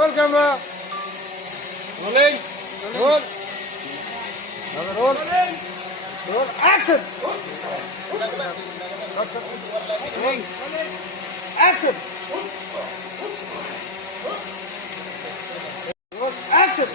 Roll camera. Rolling. Roll. Roll. Roll. Action. Action. Roll. Action.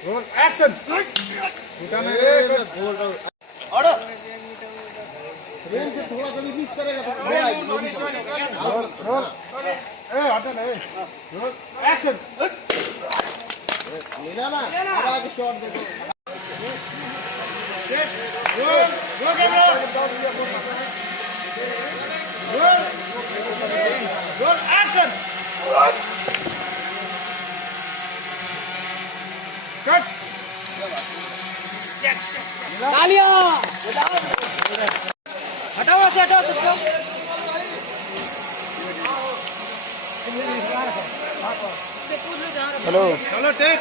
Roll. Action. Order. थोड़ा जल्दी मिस करेगा तो रोल हटा नहीं रोल एक्शन लेना ना आगे शॉट देखो roll roll camera roll roll action cut तालियां हटाओ से हटाओ सबको हेलो चलो टेक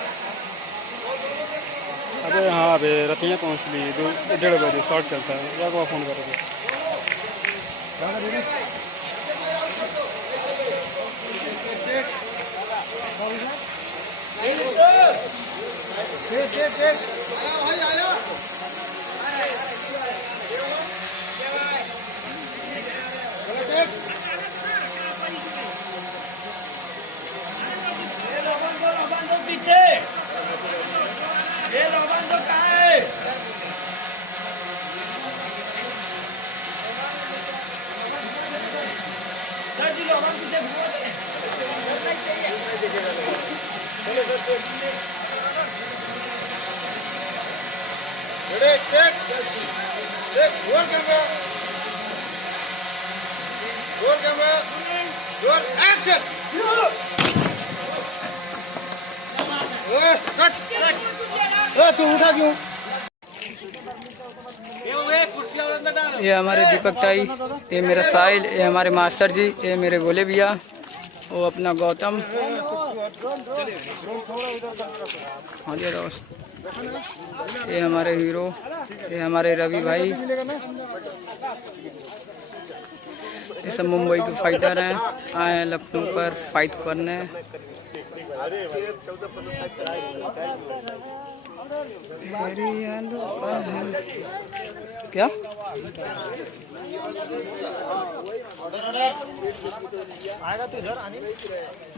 अबे हाँ अबे रतियाँ पहुँच ली 1:30 बजे शॉर्ट चलता है या को फ़ोन करोगे पीछे ये लोगों को कहाँ है सर जी लोगों पीछे ready take take roll camera roll action cut तू उठा क्यों ये हमारे दीपक ताई, ये मेरा साहिल, ये हमारे मास्टर जी, ये मेरे भोले भैया, वो अपना गौतम। हाँ जी दोस्त, ये हमारे हीरो, ये हमारे रवि भाई, ये सब मुंबई के फाइटर हैं, आए हैं लखनऊ पर फाइट करने। क्या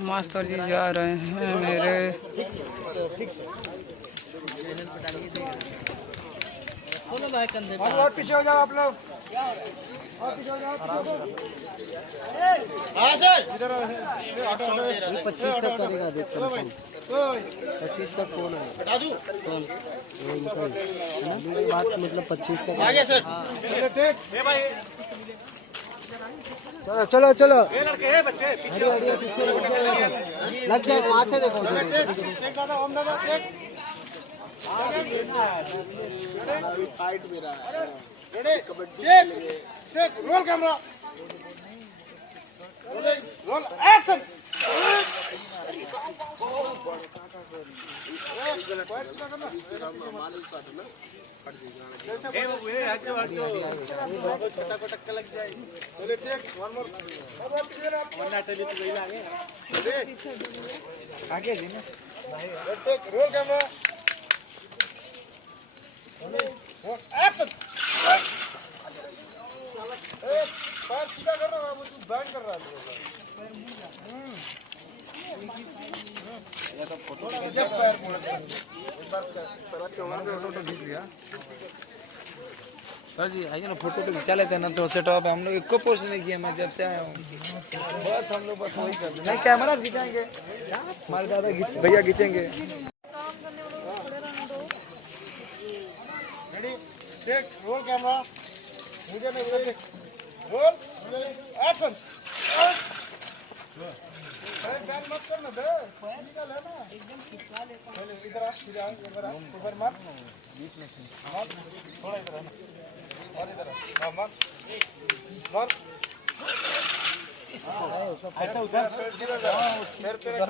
मास्टर जी जा रहे हैं मेरे और पीछे हो जाओ आप लोग और पीछे हो जाओ हाँ सर इधर 25 तक करेगा देख 25 तक फोन है बता दूं कौन बात मतलब 25 तक आगे सर टेक ए भाई चलो चलो चलो ये लड़के हैं बच्चे अरे अरे पीछे लग गया वहां से देखो टेक दादा ओम दादा टेक फाइट मेरा ready take take roll camera roll action आगे रोल कैमरा एक्शन पैर सीधा कर रहा है तू बैंड कर रहा है ये तो फोटो जब पैर मोड़ एक बार फोटो खींच लिया सर जी आइए ना फोटो तो खिंचा लेते हैं ना तो सेटअप हम लोग एक को पोस्ट नहीं किया मैं जब से आया हूँ बस हम लोग बस वही करते हैं नहीं कैमरा खिंचाएंगे हमारे दादा भैया खींचेंगे देख रोल कैमरा मुझे नहीं उधर देख रोल एक्शन बैन मत करना बे निकल है ना एकदम चिपका ले पहले इधर आ सीधा इधर आ ऊपर मार बीच में से मार थोड़ा इधर आ और इधर आ हां मार मार ऐसा उधर पैर पे रख